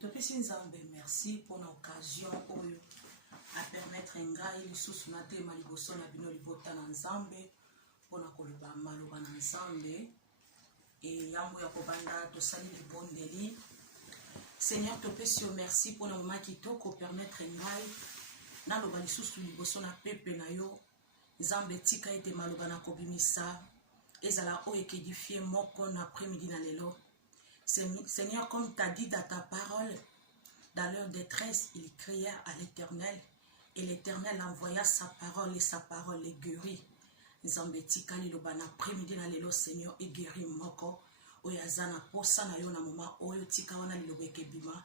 Topesi Nzambe merci pour l'occasion à permettre ngai lisusu na te maliboso na bino libota na Nzambe pona koloba maloba na Nzambe et yango ya kobanda tosali libondeli. Seigneur, topesi yo merci pour le moment kitoko permettre ngai na loba lisusu liboso na pepe na yo Nzambe tika ete maloba na kobimisa ezala o ekedifie moko na après-midi na lelo. Seigneur, comme tu as dit dans ta parole, dans leur détresse, ils crièrent à l'Éternel et l'Éternel envoya sa parole et sa parole les guérit. Nzambe tika liloba na après-midi na lelo Seigneur et guéri moko oyazana posa na yo na moma oyo tika wana liloba ekebima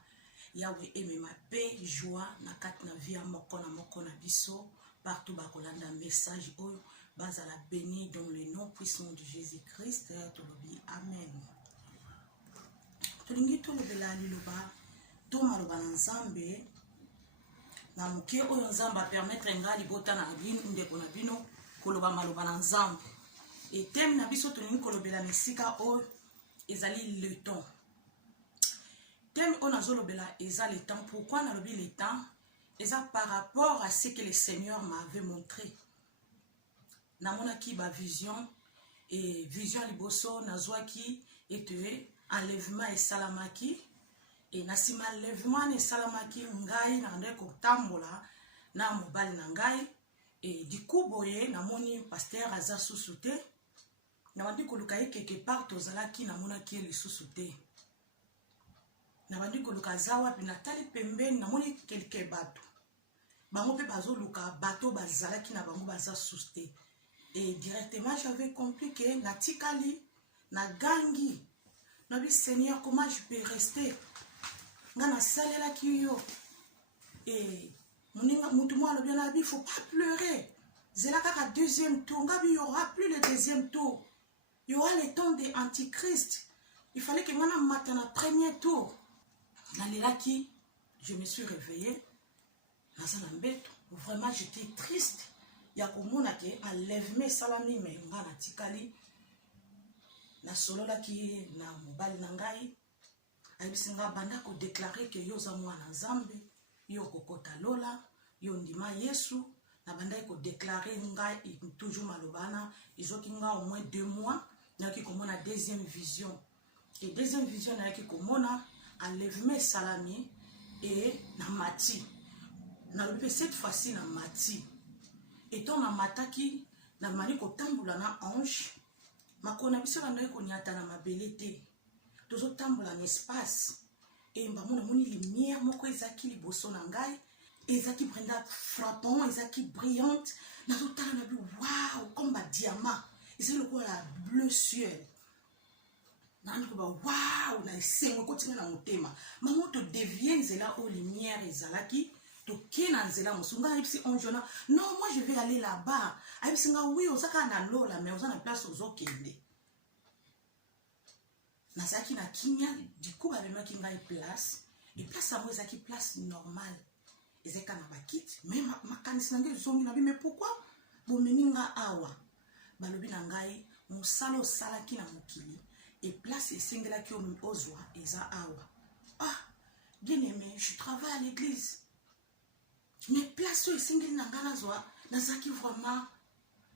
Yahweh emema paix joie na kati na vie moko na biso partout bakolanda message oyo bazala béni dans le nom puissant de Jésus-Christ. Tolobi amen. Tolingi tolobela liloba to maloba na Nzambe na moke oyo Nzambe a permettre nga libota na bino ndeko na bino koloba maloba na Nzambe et thème na biso tolingi kolobela mesika oyo ezali le temps. Thème on azolobela eza le temps. Pourquoi na lobi le temps? Eza par rapport à ce que le Seigneur m'avait montré. Namonaki ba vision et vision liboso nazwaki ete enlèvement et salamaki et nasima enlèvement et salamaki ngai na ndeko tambola na mobali na ngai et du coup boye namoni pasteur aza susute na bandi koluka quelque part tozalaki namonaki lisusu te na bandi koluka zawa pina tali pembeni namoni quelque bato bango pe bazoluka bato bazalaki na bango baza susute et directement j'avais compris que natikali na gangi na bi Seigneur comment je peux rester ngana salela kiyo et moninga mutu mwa lobi na bi faut pas pleurer zela kaka deuxième tour ngabi il y aura plus le deuxième tour. Il y aura le temps de Antichrist. Il fallait que moi, matin, le premier tour, dans les laki, je me suis réveillée. Vraiment, j'étais triste. Il y a comme on a qui enlève salami, mais on a tikali. Na solo la qui na mobile nangai. Abisinga banda ko déclarer que yo za mwana Nzambe, yo kokota lola, yo ndima Yesu. Na banda ko déclarer ngai toujours malobana. Ils ont au moins 2 mois. Il y a qui comme la deuxième vision. Et deuxième vision, il y a qui comme enlèvement salami et na mati. Na le cette fois-ci na mati. Et ton na mataki na mani ko tambula na ange. Makona biso na ko nyata na mabelete. Tozo tambula na espace. Et mbamona moni lumière moko ezaki liboso na ngai. Ezaki brenda frappant, ezaki brillante. Na zo tala na bi waouh comme un diamant. Et c'est le quoi la bleu ciel. Waouh, na esengo kotinga na motema. Maman to devienne zela aux lumières ezalaki, to kena zela mosunga ipsi onjona. Non, moi je vais aller là-bas. Ipsi nga oui, osaka na lola mais oza na place ozokende. Na zaki na kimia, du coup ba bema ki ngai place. Et place à moi ezaki place normale. Ezeka na bakit, mais ma kanisi nange zongi na bi mais pourquoi? Bo meninga awa. Balobi na ngai mosala osalaki na mokili et place esengelaki ozwa eza awa. Ah, bien aimé, je travaille à l'église. Mais place esengeli na ngai nazwa nazaki vraiment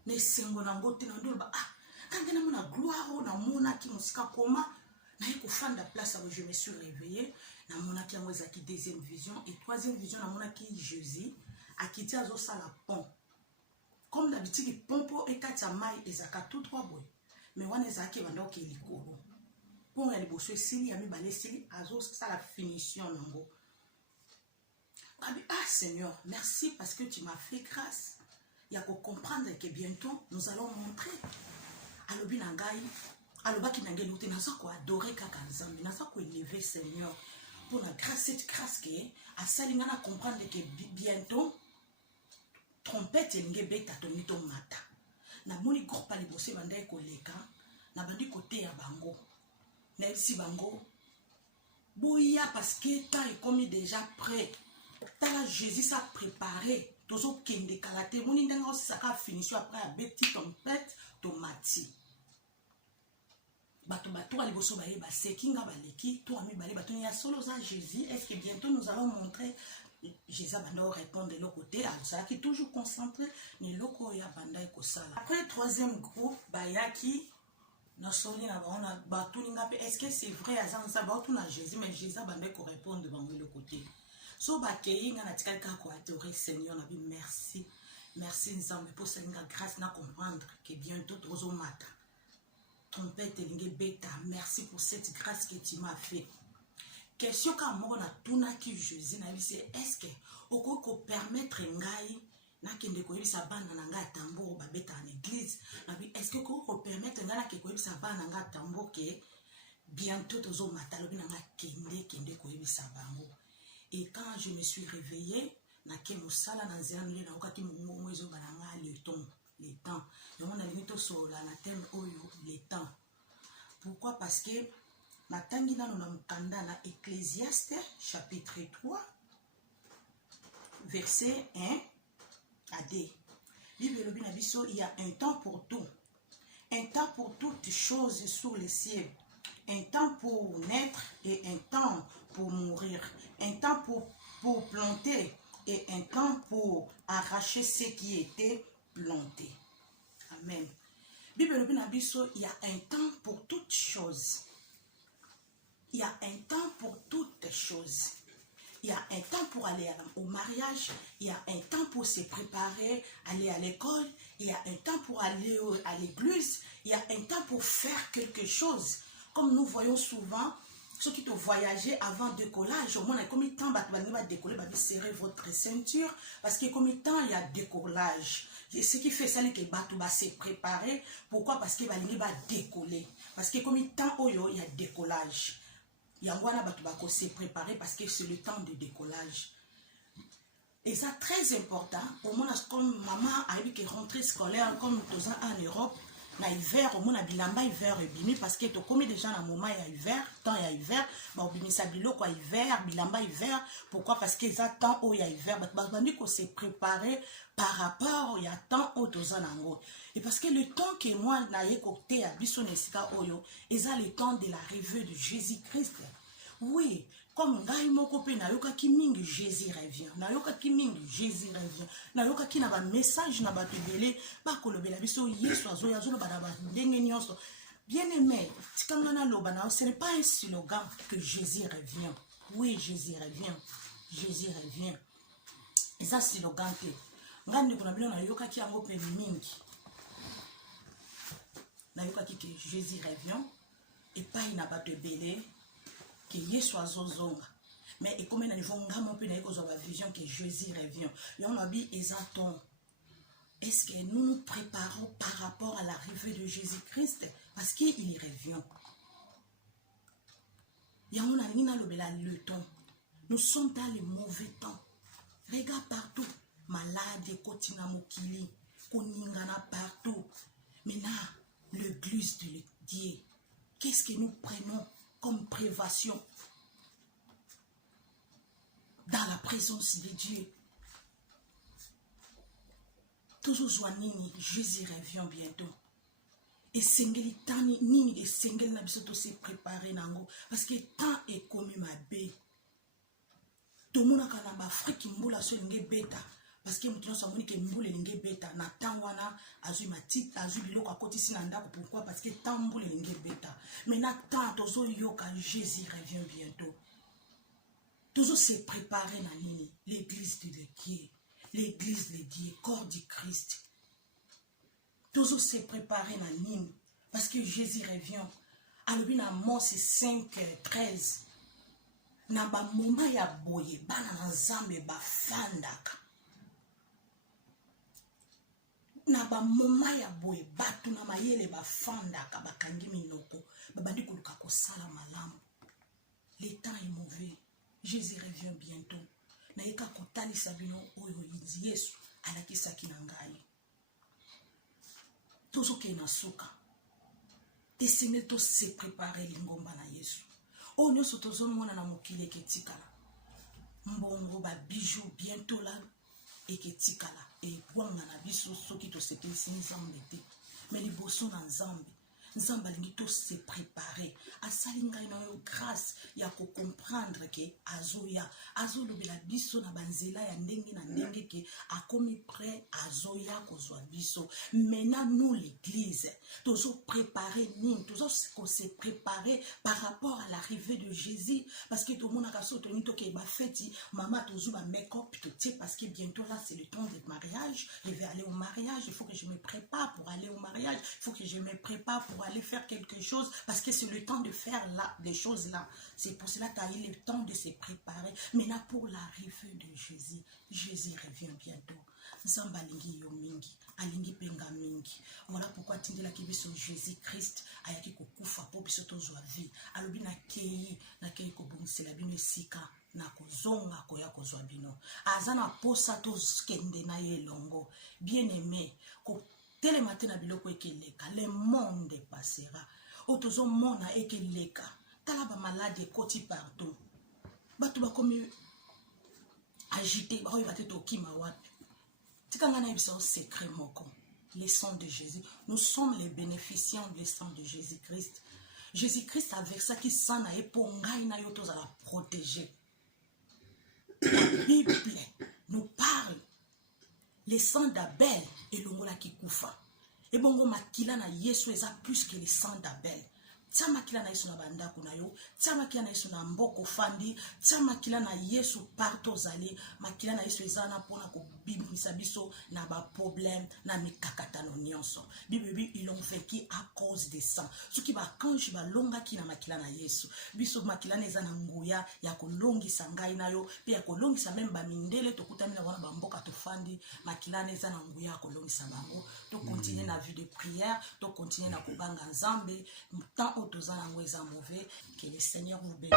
nesengo na ngote na ndoloba ah quand na mona gloire na mona ki mosika koma na ekofanda place où je me suis réveillée na mona ki yango ezaki deuxième vision et troisième vision na mona ki Jésus akiti azo sala pont. Comme d'habitude, les pompes et katamai et zaka tout 3 boy. Mais on est zaki vanda ok likolo. Pour les bossu sili ami balé sili azo ça la finition nango. Ah Seigneur, merci parce que tu m'as fait grâce. Il y a pour comprendre que bientôt nous allons montrer. Alobi nangai, aloba ki nangai luté na ko adorer kaka Nzambe, na ko élever Seigneur. Pour la grâce cette grâce que a salingana comprendre que bientôt trompette elinge beta tonito mata na moni groupe ali bosse banda ekoleka na bandi côté ya bango na isi bango boya parce que temps est comme déjà prêt tala Jésus s'est préparé tozo kende kalate moni ndanga osaka finition après a beti trompette tomati bato bato ali boso baye ba sekinga baleki to ami balé bato ya solo za Jésus. Est-ce que bientôt nous allons montrer Jésus banda répondre de l'autre côté, ça qui toujours concentré ni loko ya banda ko sala. Après troisième groupe bayaki na soli na baona bato ninga pe est-ce que c'est vrai azan ça ba tout na Jésus mais Jésus banda ko répondre de l'autre côté. So ba keinga na tikali ka ko adorer Seigneur na bi merci. Merci Nzambe pour cette grâce na comprendre que bientôt tozo mata. Ton père telinge beta, merci pour cette grâce que tu m'as fait. Question ka moko na tuna ki Jésus na bise est-ce que okoko permettre ngai na kende ko yebisa bana na nga tambour ba beta en église na bi est-ce que okoko permettre ngai na ke ko yebisa bana nga tambour ke bientôt tozo mata lobi na nga kende ko yebisa bango. Et quand je me suis réveillée na ke musala na nzela na okaki mongo ezo bana nga le temps donc on a limite sur la thème oyo le temps. Pourquoi? Parce que matangi na na mukanda na Ecclésiaste chapitre 3 verset 1 à 2. Bible lobi na biso il y a un temps pour tout. Un temps pour toutes choses sur le ciel. Un temps pour naître et un temps pour mourir. Un temps pour planter et un temps pour arracher ce qui était planté. Amen. Bible lobi na biso il y a un temps pour toutes choses. Il y a un temps pour toutes choses. Il y a un temps pour aller au mariage. Il y a un temps pour se préparer, aller à l'école. Il y a un temps pour aller à l'église. Il y a un temps pour faire quelque chose. Comme nous voyons souvent, ceux qui ont voyagé avant décollage, au moins, comme il temps va décoller, va serrer votre ceinture. Parce que comme il temps, il y a décollage. Et ce qui fait ça, c'est que bateau va se préparer. Pourquoi? Parce qu'il va décoller. Parce que comme il temps, il y a décollage. Yangwana batubako se préparer parce que c'est le temps de décollage. Et ça très important. Au moins comme maman a eu que rentrer scolaire comme tous en Europe, na hiver au moins bilamba hiver bimi parce que to comme déjà na moment il y a hiver, temps il y a hiver, ba bimi sa biloko hiver, bilamba hiver. Pourquoi? Parce que ça temps où il y a hiver, ba bandi ko se préparer par rapport il y a temps au tozanango. Et parce que le temps que moi na yekote à bisonesika oyo, eza le temps de l'arrivée de Jésus-Christ. Oui, comme ngai moko pe na yoka ki mingi Jésus revient. Na yoka ki mingi Jésus revient. Na yoka ki na ba message na ba tebele ba kolobela biso Yesu azo ya zo ba ba ndenge nyonso. Bien-aimé, tikangana loba na ce n'est pas un slogan que Jésus revient. Oui, Jésus revient. Jésus revient. Et ça slogan te. Ngandi kuna bilo na yoka ki yango pe mingi. Na yoka ki que Jésus revient et pas ina ba tebele que Yesu azozonga. Mais et comme na niveau ngamo pe na eko ba vision que Jésus revient. Yon abi ezaton. Est-ce que nous nous préparons par rapport à l'arrivée de Jésus-Christ? Parce qu'il revient. Yon a nina lobela le temps. Nous sommes dans les mauvais temps. Regarde partout. Malade, kotina mokili, koningana partout. Maintenant, l'église de Dieu. Qu'est-ce que nous prenons comme prévention dans la présence de Dieu? Toujours joignini, Jésus revient bientôt. Et sengeli tani nini de sengeli na biso to se préparer nango parce que temps est comme ma bé. Tout le monde a ba friki mbula so linge beta parce que mutu so moni ke mbule linge beta na temps wana azui matite azui biloko akoti sina ndako. Pourquoi? Parce que temps mbule linge beta. Mais na temps tozo yoka Jésus revient bientôt. Toujours se préparer na nini l'église de Dieu. L'église de Dieu, corps du Christ. Toujours se préparer na nini parce que Jésus revient. Alors na mot c'est 5:13. Na ba moma ya boye bana na nzambe ba fandaka. Na ba moma ya boye batu na mayele ba fandaka bakangi minoko babandi koluka kosala malamu. Le temps est mauvais. Jésus revient bientôt. Na yeka kotalisa bino oyo Yesu alakisaki na ngai. Tozoke na soka. Tesine to se préparer lingomba na Yesu. Oh nyonso tozomona na mokili ketikala. Mbongo ba bijou bientôt là et ketikala. Et kwanga na biso soki to sepelisi nzambe te. Mais liboso na nzambe. nzambe alingi se préparer asali ngai na yo grâce ya ko comprendre ke azoya azolobela biso na banzela ya ndenge na ndenge ke akomi prêt azoya kozwa biso. Maintenant nous l'église tozo préparer nini tozo se préparer par rapport à l'arrivée de Jésus parce que tout le monde a kaso to nito ke ba feti maman tozo ba make-up tout parce que bientôt là c'est le temps du mariage, je vais aller au mariage, il faut que je me prépare pour aller au mariage, il faut que je me prépare pour aller faire quelque chose parce que c'est le temps de faire là des choses là. C'est pour cela qu'il y a eu le temps de se préparer. Maintenant pour l'arrivée de Jésus, Jésus revient bientôt. Nzamba alingi yo mingi, alingi penga mingi. Voilà pourquoi tindela ki biso Jésus Christ ayaki kokufa po biso tozwa vie. Alobi na kei ko bongisela bino esika na kozonga koya kozwa bino. Azana posa tozkende na ye longo. Bien aimé, ko telemate na biloko ekeleka, le monde passera. Otozo mona ekeleka. Tala ba malade ekoti partout. Batu ba komi agité, ba oyeba te tokima wapi. Tikangana biso secret moko. Le sang de Jésus. Nous sommes les bénéficiants du sang de Jésus-Christ. Jésus-Christ a versé qui sang na epongai na yo toza la protéger. La Bible nous parle le sang d'Abel et le mola qui koufa. Et bongo makila na Yesu eza plus que le sang d'Abel. Tsama kila na Yesu na bandako na yo, tsama kila na Yesu na mboko fandi, tsama kila na Yesu parto zali, makila na Yesu ezana pona ko bibisa biso na ba problème na mikakatano nyonso. Bibi ils l'ont vécu à cause des sang. Ce qui va quand je va longa ki na makila na Yesu. Biso makila na ezana nguya ya kolongi sangai na yo, pe ya kolongi sa même ba mindele to kutamina wana ba mboka to fandi, makila na ezana nguya ya kolongi sa bango. To continuer na vie de prière, to continuer na kubanga nzambe, tant mauvais, que le Seigneur vous bénisse.